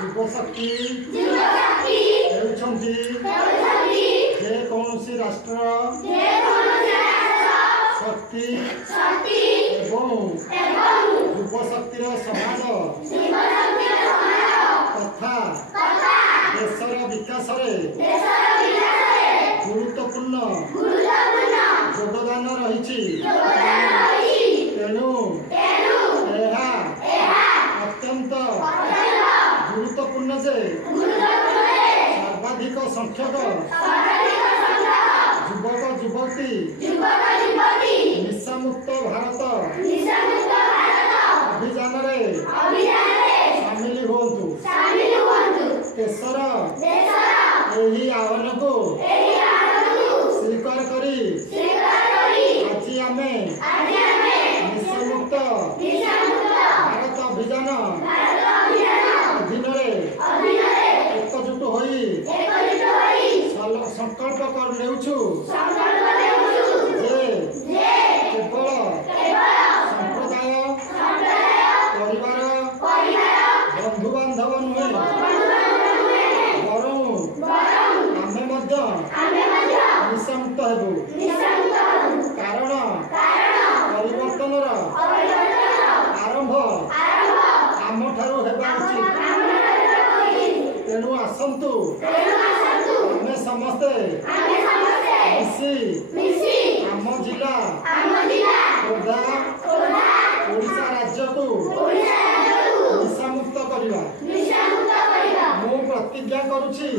ଯୁବଶକ୍ତି ହେଉଛନ୍ତି ଯେକୌଣସି ରାଷ୍ଟ୍ର ଶକ୍ତି ଏବଂ ଯୁବଶକ୍ତିର ସମାଜ ତଥା ଦେଶର ବିକାଶରେ ଗୁରୁତ୍ୱପୂର୍ଣ୍ଣ ଯୋଗଦାନ ରହିଛି। ତେଣୁ ଏହା ଅତ୍ୟନ୍ତ ଗୁରୁତ୍ୱପୂର୍ଣ୍ଣ ଯେ ସର୍ବାଧିକ ସଂଖ୍ୟକ ଯୁବକ ଯୁବତୀ ନିଶାମୁକ୍ତ ଭାରତ ଅଭିଯାନରେ ସାମିଲ ହୁଅନ୍ତୁ। ଦେଶର ଏହି ଆହ୍ୱାନକୁ ସ୍ୱୀକାର କରି ଆଜି ଆମେ ନିଶାମୁକ୍ତ ଭାରତ ଅଭିଯାନ ଅଧୀନରେ ଏକଜୁଟ ହୋଇ ସଂକଳ୍ପ ନେଉଛୁ ଯେ କେବଳ ସମ୍ପ୍ରଦାୟ ପରିବାର ବନ୍ଧୁବାନ୍ଧବ ନୁହେଁ ବରଂ ଆମେ ମଧ୍ୟ ନିଶାମୁକ୍ତ ହେବୁ। କାରଣ ପରିବର୍ତ୍ତନର ଆରମ୍ଭ ଆମଠାରୁ ହେବା ଉଚିତ। ତେଣୁ ଆସନ୍ତୁ ଆମେ ସମସ୍ତେ ମିଶି ଆମ ଜିଲ୍ଲା ଖୋର୍ଦ୍ଧା ଓଡ଼ିଶା ରାଜ୍ୟକୁ ନିଶାମୁକ୍ତ କରିବା। ମୁଁ ପ୍ରତିଜ୍ଞା କରୁଛି